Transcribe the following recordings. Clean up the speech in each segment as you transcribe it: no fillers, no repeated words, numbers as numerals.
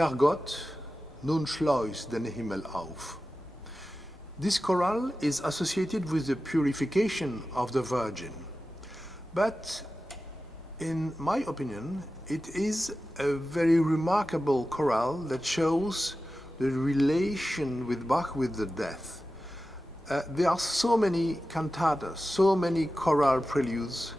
Herr Gott, nun schleuss den Himmel auf. This chorale is associated with the purification of the Virgin, but in my opinion, it is a very remarkable chorale that shows the relation with Bach with the death. There are so many cantatas, so many choral preludes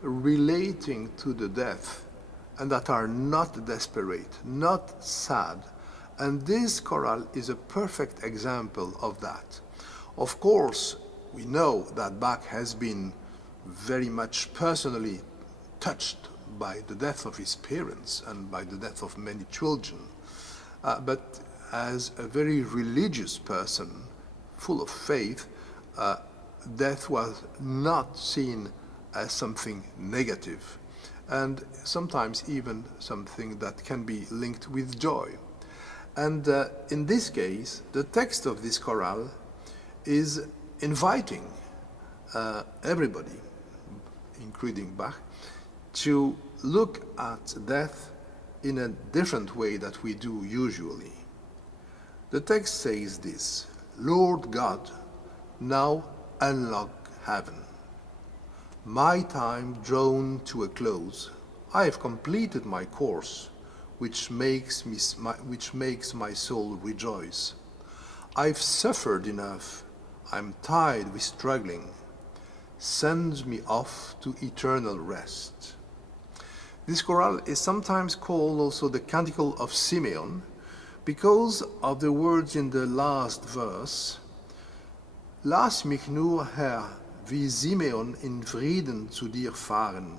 relating to the death, and that are not desperate, not sad. And this chorale is a perfect example of that. Of course, we know that Bach has been very much personally touched by the death of his parents and by the death of many children. But as a very religious person, full of faith, death was not seen as something negative, and sometimes even something that can be linked with joy. And in this case, the text of this chorale is inviting everybody, including Bach, to look at death in a different way that we do usually. The text says this: Lord God, now unlock heaven. My time drawn to a close, I have completed my course, which makes my soul rejoice. I've suffered enough, I'm tired with struggling. Send me off to eternal rest. This chorale is sometimes called also the Canticle of Simeon because of the words in the last verse. Lass mich nur, Herr, wie Simeon in Frieden zu dir fahren.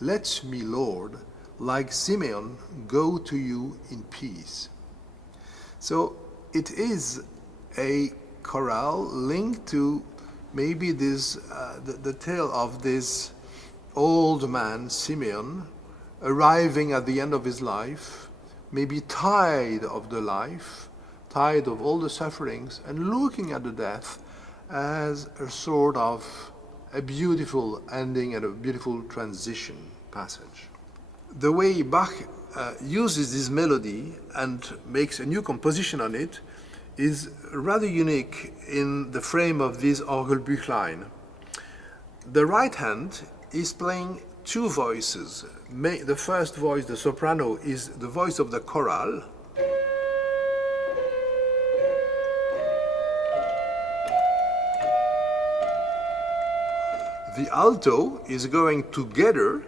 Let me, Lord, like Simeon, go to you in peace. So it is a chorale linked to maybe this, the tale of this old man, Simeon, arriving at the end of his life, maybe tired of the life, tired of all the sufferings, and looking at the death as a sort of a beautiful ending and a beautiful transition passage. The way Bach uses this melody and makes a new composition on it is rather unique in the frame of this Orgelbüchlein. The right hand is playing two voices. The first voice, the soprano, is the voice of the chorale. The alto is going together .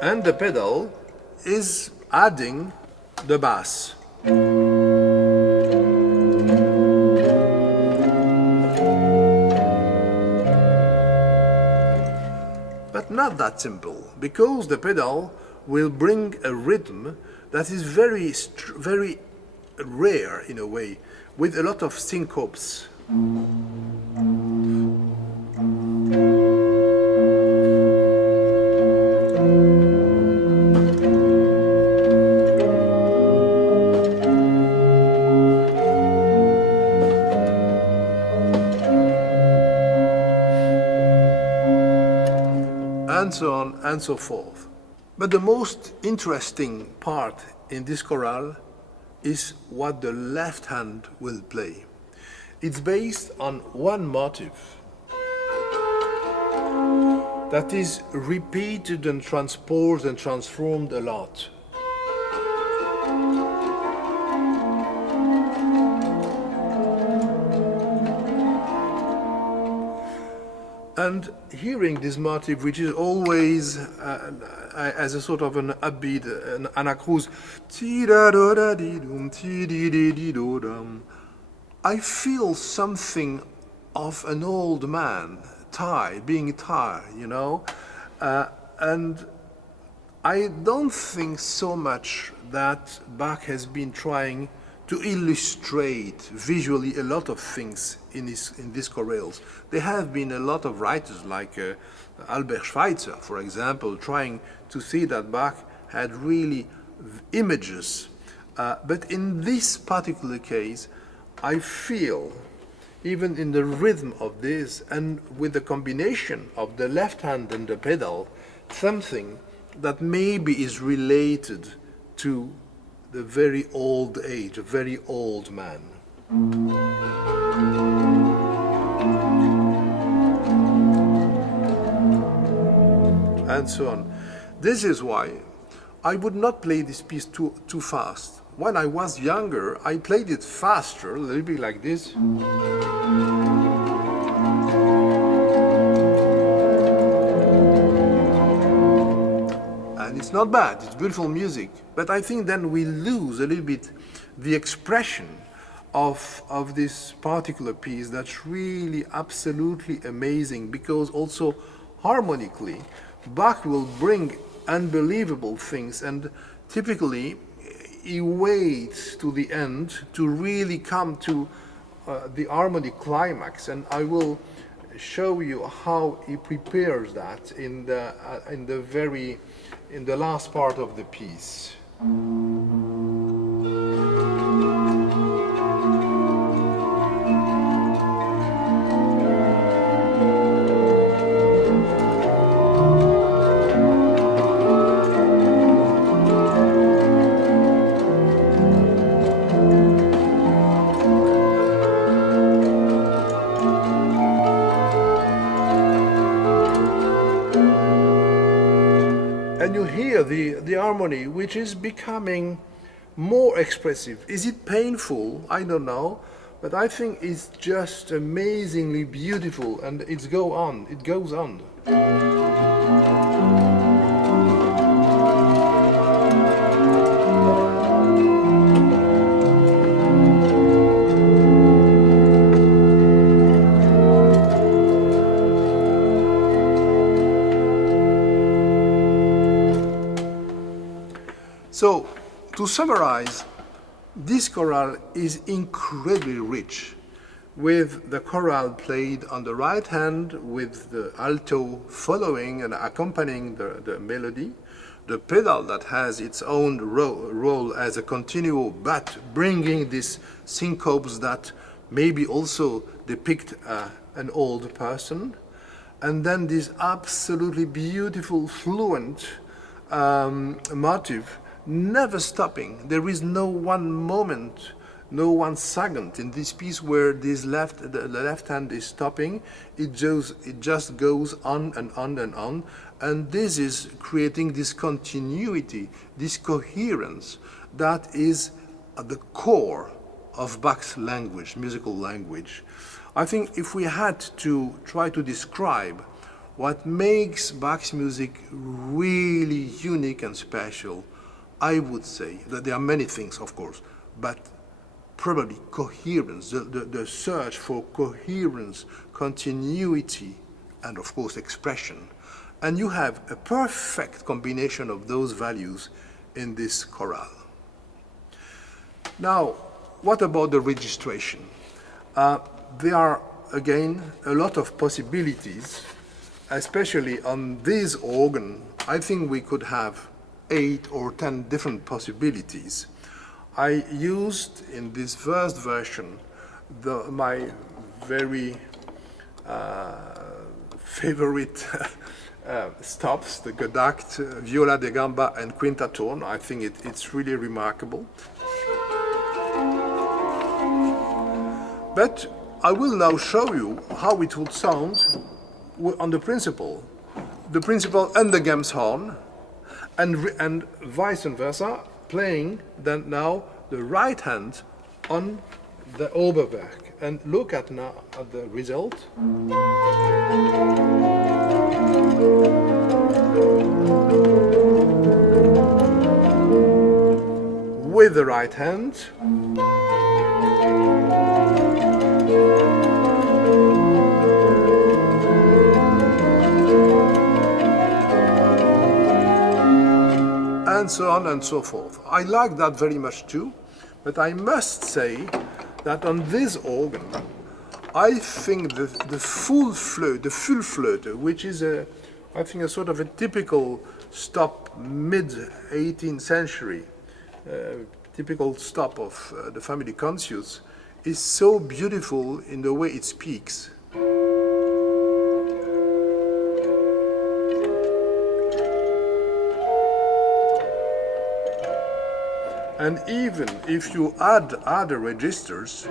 And the pedal is adding the bass. But not that simple, because the pedal will bring a rhythm that is very rare in a way, with a lot of syncopes. And so on and so forth. But the most interesting part in this chorale is what the left hand will play. It's based on one motive that is repeated and transposed and transformed a lot. And hearing this motive, which is always as a sort of an upbeat, an anacruz, I feel something of an old man, being tired, you know, and I don't think so much that Bach has been trying to illustrate visually a lot of things in these chorales. There have been a lot of writers like Albert Schweitzer, for example, trying to see that Bach had really images. But in this particular case, I feel even in the rhythm of this, and with the combination of the left hand and the pedal, something that maybe is related to the very old age, a very old man. And so on. This is why I would not play this piece too fast. When I was younger, I played it faster, a little bit like this. And it's not bad, it's beautiful music. But I think then we lose a little bit the expression of this particular piece that's really absolutely amazing, because also harmonically, Bach will bring unbelievable things, and typically he waits to the end to really come to the harmony climax, and I will show you how he prepares that in the last part of the piece. And you hear the harmony, which is becoming more expressive. Is it painful? I don't know, but I think it's just amazingly beautiful, and it goes on. So, to summarize, this chorale is incredibly rich, with the chorale played on the right hand with the alto following and accompanying the melody, the pedal that has its own role as a continuo, but bringing these syncopes that maybe also depict an old person, and then this absolutely beautiful, fluent motive, never stopping. There is no one moment, no 1 second in this piece where the left hand is stopping. It just goes on and on and on, and this is creating this continuity, this coherence that is at the core of Bach's language, musical language. I think if we had to try to describe what makes Bach's music really unique and special, I would say that there are many things, of course, but probably coherence, the search for coherence, continuity, and of course expression. And you have a perfect combination of those values in this chorale. Now, what about the registration? There are, again, a lot of possibilities, especially on this organ. I think we could have 8 or 10 different possibilities. I used in this first version my very favorite stops, the Gedacht, viola da gamba and quinta tone. I think it's really remarkable. But I will now show you how it would sound on the principal and the Gemshorn, and vice versa, playing then now the right hand on the Oberwerk. And look at now at the result. With the right hand. And so on and so forth. I like that very much too, but I must say that on this organ, I think the full flöte, which is I think a sort of a typical stop mid-18th century, typical stop of the family conscious, is so beautiful in the way it speaks. And even if you add other registers,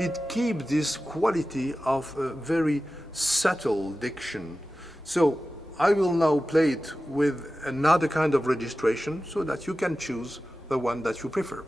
it keeps this quality of a very subtle diction. So I will now play it with another kind of registration so that you can choose the one that you prefer.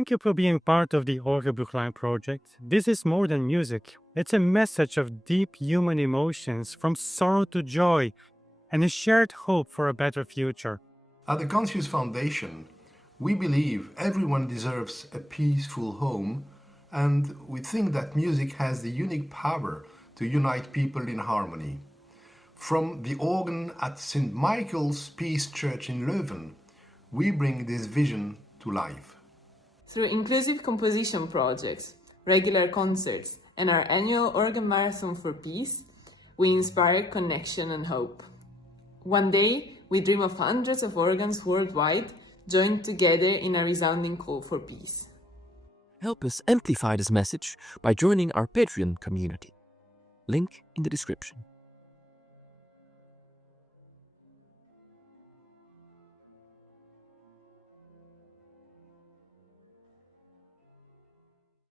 Thank you for being part of the Orgelbuchlein project. This is more than music. It's a message of deep human emotions, from sorrow to joy, and a shared hope for a better future. At the Conscious Foundation, we believe everyone deserves a peaceful home, and we think that music has the unique power to unite people in harmony. From the organ at St. Michael's Peace Church in Leuven, we bring this vision to life. Through inclusive composition projects, regular concerts, and our annual Organ Marathon for Peace, we inspire connection and hope. One day, we dream of hundreds of organs worldwide joined together in a resounding call for peace. Help us amplify this message by joining our Patreon community. Link in the description.